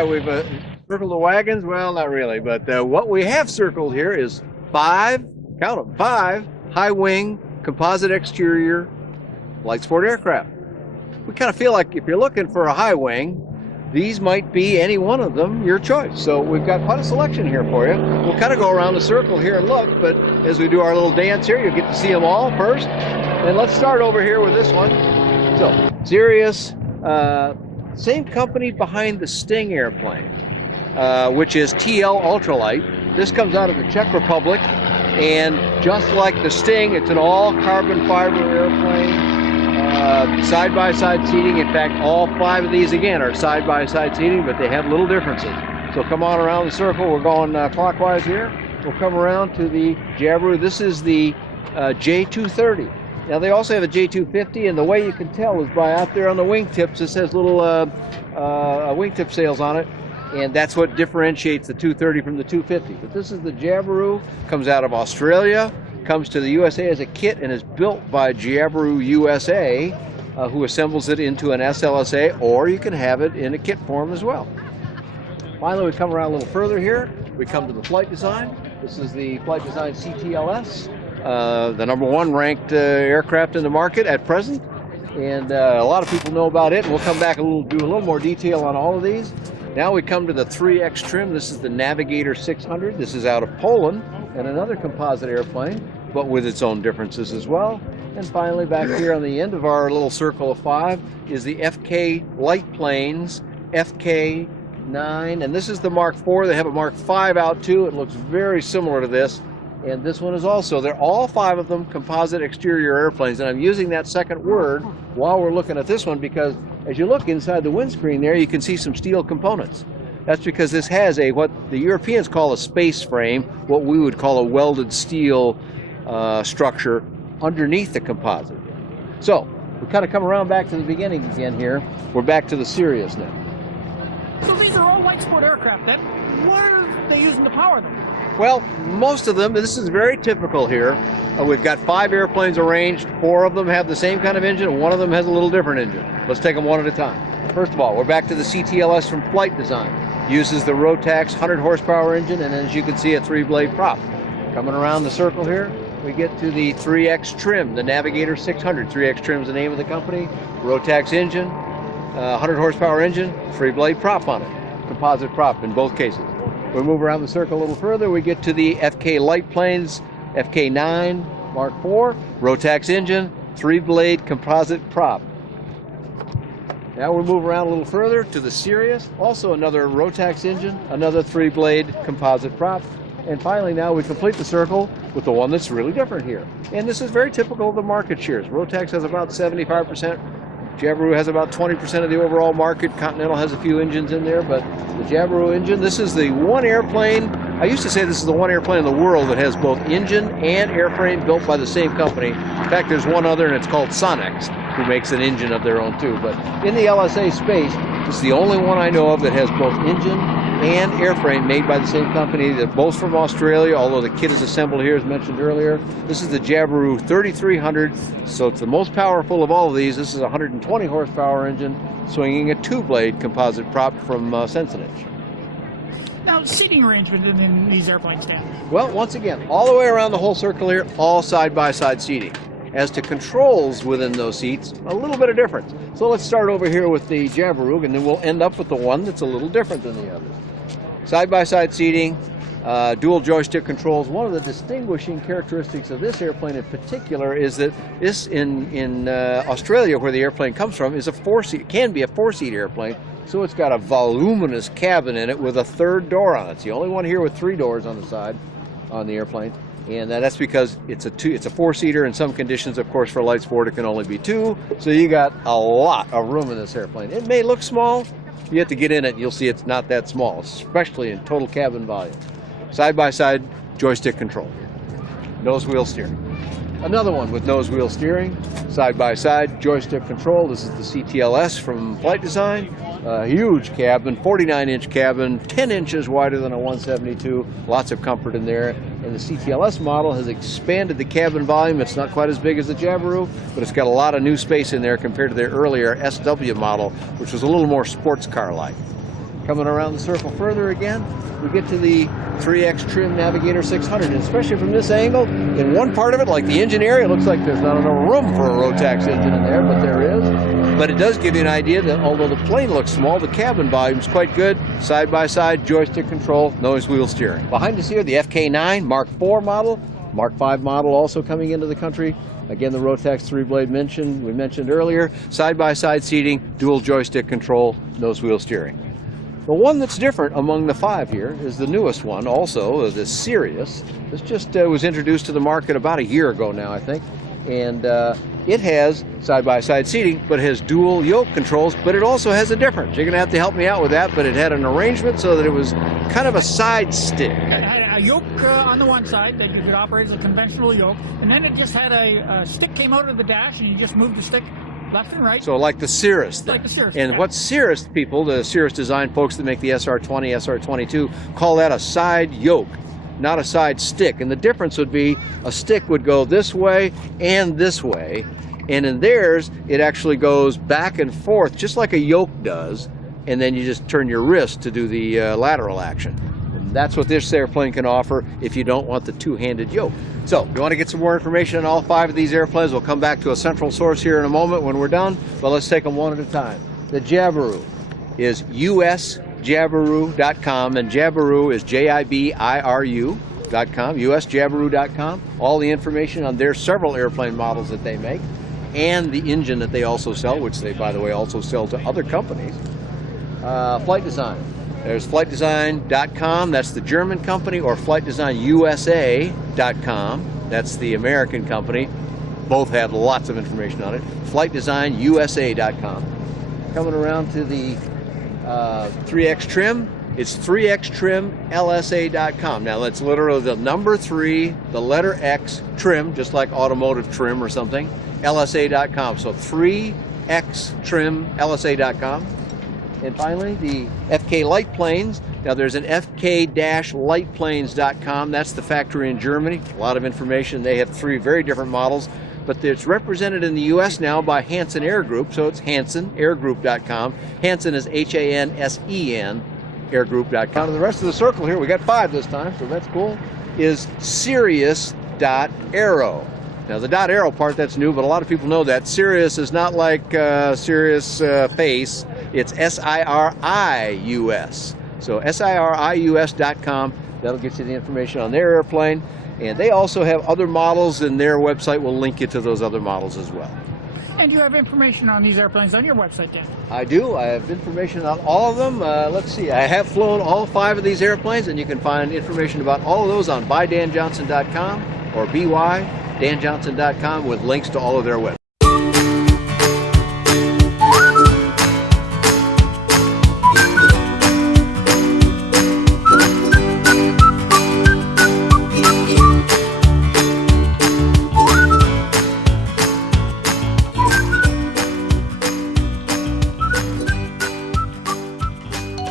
Yeah, we've circled the wagons. Well, not really, but what we have circled here is 5, count them, 5 high-wing composite exterior light sport aircraft. We kind of feel like if you're looking for a high wing, these might be any one of them, your choice. So we've got quite a selection here for you. We'll kind of go around the circle here and look, but as we do our little dance here, you'll get to see them all first. And let's start over here with this one. So, Sirius, same company behind the Sting airplane, which is TL Ultralight. This comes out of the Czech Republic, and just like the Sting, it's an all carbon fiber airplane. Side-by-side seating. In fact, all 5 of these again are side-by-side seating, but they have little differences. So come on around the circle. We're going clockwise here. We'll come around to the Jabiru. This is the J230. Now they also have a J250, and the way you can tell is by out there on the wingtips. It says little wingtip sails on it, and that's what differentiates the 230 from the 250. But this is the Jabiru. Comes out of Australia. Comes to the USA as a kit and is built by Jabiru USA, who assembles it into an SLSA, or you can have it in a kit form as well. Finally, we come around a little further here. We come to the flight design. This is the flight design CTLS, the #1 ranked aircraft in the market at present, and a lot of people know about it. We'll come back and do a little more detail on all of these. Now we come to the 3X trim. This is the Navigator 600. This is out of Poland, and another composite airplane, but with its own differences as well. And finally, back here on the end of our little circle of 5 is the FK light planes, FK9, and this is the Mark IV. They have a Mark V out too. It looks very similar to this, and this one is also. They're all 5 of them composite exterior airplanes, and I'm using that second word while we're looking at this one because as you look inside the windscreen there, you can see some steel components. That's because this has what the Europeans call a space frame, what we would call a welded steel structure underneath the composite. So we kind of come around back to the beginning again here. We're back to the Sirius now. So these are all light sport aircraft. What are they using to power them? Well, most of them, this is very typical here. We've got 5 airplanes arranged. 4 of them have the same kind of engine, and 1 of them has a little different engine. Let's take them one at a time. First of all, we're back to the CTLS from Flight Design. Uses the Rotax 100 horsepower engine, and as you can see, a 3-blade prop. Coming around the circle here, we get to the 3X trim, the Navigator 600. 3X trim is the name of the company. Rotax engine, 100 horsepower engine, 3-blade prop on it. Composite prop in both cases. We move around the circle a little further, we get to the FK light planes, FK9, Mark IV, Rotax engine, 3-blade composite prop. Now we'll move around a little further to the Sirius, also another Rotax engine, another 3-blade composite prop. And finally now we complete the circle with the one that's really different here. And this is very typical of the market shares. Rotax has about 75%. Jabiru has about 20% of the overall market. Continental has a few engines in there, but the Jabiru engine, this is the one airplane, I used to say this is the one airplane in the world that has both engine and airframe built by the same company. In fact, there's one other, and it's called Sonex, who makes an engine of their own too. But in the LSA space, this is the only one I know of that has both engine and airframe made by the same company. They're both from Australia, although the kit is assembled here as mentioned earlier. This is the Jabiru 3300, so it's the most powerful of all of these. This is a 120 horsepower engine swinging a 2-blade composite prop from Sensenich. Now, seating arrangement in these airplanes, Dan? Well, once again, all the way around the whole circle here, all side-by-side seating. As to controls within those seats, a little bit of difference. So let's start over here with the Jabiru, and then we'll end up with the one that's a little different than the others. Side-by-side seating, dual joystick controls. One of the distinguishing characteristics of this airplane in particular is that this in Australia, where the airplane comes from, is a 4-seat, can be a 4-seat airplane. So it's got a voluminous cabin in it with a 3rd door on it. It's the only one here with 3 doors on the side on the airplane. And that's because it's a 4-seater. In some conditions, of course, for light sport, it can only be 2. So you got a lot of room in this airplane. It may look small. You have to get in it, and you'll see it's not that small, especially in total cabin volume. Side-by-side joystick control. Nose wheel steering. Another one with nose wheel steering. Side-by-side joystick control. This is the CTLS from Flight Design. Huge cabin, 49-inch cabin, 10 inches wider than a 172. Lots of comfort in there. And the CTLS model has expanded the cabin volume. It's not quite as big as the Jabiru, but it's got a lot of new space in there compared to their earlier SW model, which was a little more sports car-like. Coming around the circle further again, we get to the 3X trim Navigator 600, and especially from this angle, in one part of it, like the engine area, it looks like there's not enough room for a Rotax engine in there, but there is. But it does give you an idea that although the plane looks small, the cabin volume is quite good. Side-by-side, joystick control, nose wheel steering. Behind us here, the FK9 Mark IV model, Mark V model also coming into the country. Again, the Rotax 3-blade we mentioned earlier. Side-by-side seating, dual joystick control, nose wheel steering. The one that's different among the 5 here is the newest one, also the Sirius. This just was introduced to the market about a year ago now, I think. And it has side-by-side seating, but it has dual yoke controls, but it also has a difference. You're going to have to help me out with that, but it had an arrangement so that it was kind of a side stick. It had a yoke on the one side that you could operate as a conventional yoke, and then it just had a stick came out of the dash, and you just moved the stick left and right. So like the Cirrus thing. Like the Cirrus. And what Cirrus people, the Cirrus design folks that make the SR20, SR22, call that a side yoke, not a side stick. And the difference would be a stick would go this way and this way. And in theirs, it actually goes back and forth, just like a yoke does. And then you just turn your wrist to do the lateral action. And that's what this airplane can offer if you don't want the two-handed yoke. So, if you want to get some more information on all 5 of these airplanes, we'll come back to a central source here in a moment when we're done, but let's take them one at a time. The Jabiru is usjabiru.com, and Jabiru is Jibiru.com, usjabiru.com. All the information on their several airplane models that they make, and the engine that they also sell, which they, by the way, also sell to other companies. Flight Design. There's flightdesign.com, that's the German company, or flightdesignusa.com, that's the American company. Both have lots of information on it. Flightdesignusa.com. Coming around to the 3X trim, it's 3xtrimlsa.com. Now that's literally the number 3, the letter X, trim, just like automotive trim or something, lsa.com. So 3xtrimlsa.com. And finally, the FK Light Planes. Now there's an fk-lightplanes.com. That's the factory in Germany. A lot of information. They have 3 very different models, but it's represented in the U.S. now by Hansen Air Group, so it's hansenairgroup.com. Hansen is Hansen, airgroup.com. And the rest of the circle here, we got 5 this time, so that's cool, is Sirius.aero. Now the .aero part, that's new, but a lot of people know that. Sirius is not like Sirius face. It's SIRIUS. So SIRIUS.com. That'll get you the information on their airplane. And they also have other models, and their website will link you to those other models as well. And you have information on these airplanes on your website, Dan? I do. I have information on all of them. Let's see. I have flown all 5 of these airplanes, and you can find information about all of those on bydanjohnson.com or bydanjohnson.com with links to all of their websites.